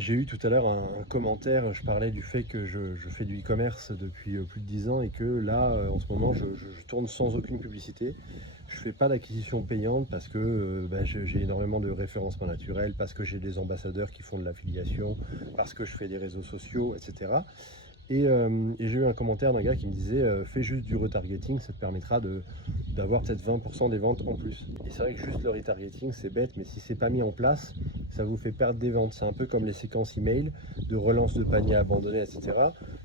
J'ai eu tout à l'heure un commentaire, je parlais du fait que je fais du e-commerce depuis plus de 10 ans et que là, en ce moment, je tourne sans aucune publicité. Je fais pas d'acquisition payante parce que j'ai énormément de référencement naturel, parce que j'ai des ambassadeurs qui font de l'affiliation, parce que je fais des réseaux sociaux, etc. Et j'ai eu un commentaire d'un gars qui me disait fais juste du retargeting, ça te permettra d'avoir peut-être 20% des ventes en plus. Et c'est vrai que juste le retargeting, c'est bête, mais si c'est pas mis en place, ça vous fait perdre des ventes. C'est un peu comme les séquences email de relance de panier abandonné, etc.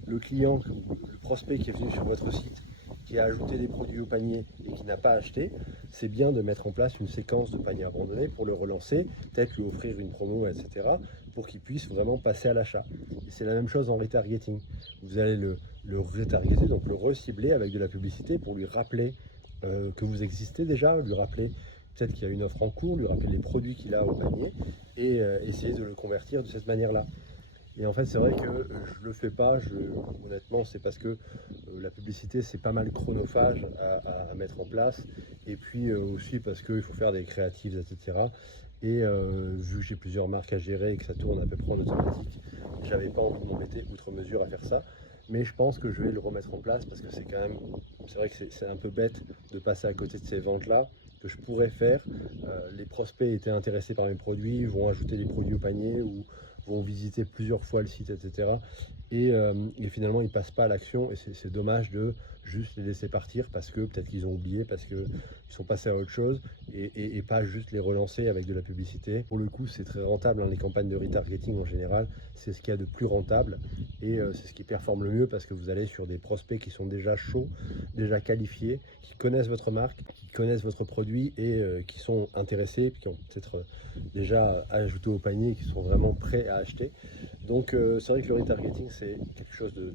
Le client, le prospect qui est venu sur votre site, qui a ajouté des produits au panier et qui n'a pas acheté, c'est bien de mettre en place une séquence de panier abandonné pour le relancer, peut-être lui offrir une promo, etc., pour qu'il puisse vraiment passer à l'achat. Et c'est la même chose en retargeting. Vous allez le retargeter, donc le recibler avec de la publicité pour lui rappeler que vous existez déjà, lui rappeler peut-être qu'il y a une offre en cours, lui rappeler les produits qu'il a au panier et essayer de le convertir de cette manière-là. Et en fait, c'est vrai que je le fais pas. Honnêtement, c'est parce que la publicité, c'est pas mal chronophage à mettre en place. Et puis aussi parce qu'il faut faire des créatives, etc. Et vu que j'ai plusieurs marques à gérer et que ça tourne à peu près en automatique, j'avais pas envie de m'embêter outre mesure à faire ça. Mais je pense que je vais le remettre en place parce que c'est vrai que c'est un peu bête de passer à côté de ces ventes-là que je pourrais faire. Les prospects étaient intéressés par mes produits, vont ajouter des produits au panier ou vont visiter plusieurs fois le site, etc. Et finalement, ils ne passent pas à l'action et c'est dommage de juste les laisser partir parce que peut-être qu'ils ont oublié, parce qu'ils sont passés à autre chose et pas juste les relancer avec de la publicité. Pour le coup, c'est très rentable, hein, les campagnes de retargeting en général, c'est ce qu'il y a de plus rentable et c'est ce qui performe le mieux parce que vous allez sur des prospects qui sont déjà chauds, déjà qualifiés, qui connaissent votre marque, qui connaissent votre produit et qui sont intéressés, qui ont peut-être déjà ajouté au panier et qui sont vraiment prêts à acheter. Donc c'est vrai que le retargeting c'est quelque chose de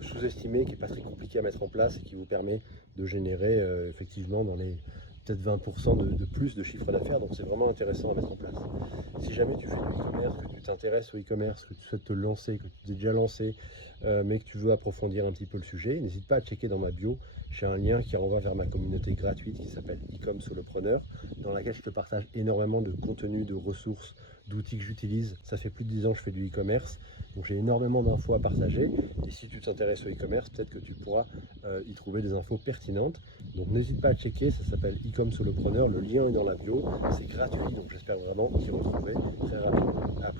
sous-estimé, qui n'est pas très compliqué à mettre en place et qui vous permet de générer effectivement dans les peut-être 20% de plus de chiffre d'affaires. Donc c'est vraiment intéressant à mettre en place. Si jamais tu fais du e-commerce, que tu t'intéresses au e-commerce, que tu souhaites te lancer, que tu t'es déjà lancé, mais que tu veux approfondir un petit peu le sujet, n'hésite pas à checker dans ma bio. J'ai un lien qui renvoie vers ma communauté gratuite qui s'appelle e-com Solopreneur, dans laquelle je te partage énormément de contenu, de ressources, d'outils que j'utilise. Ça fait plus de 10 ans que je fais du e-commerce, donc j'ai énormément d'infos à partager. Et si tu t'intéresses au e-commerce, peut-être que tu pourras y trouver des infos pertinentes. Donc n'hésite pas à checker, ça s'appelle e-com Solopreneur, le lien est dans la bio, c'est gratuit, donc j'espère vraiment t'y retrouver très rapidement. À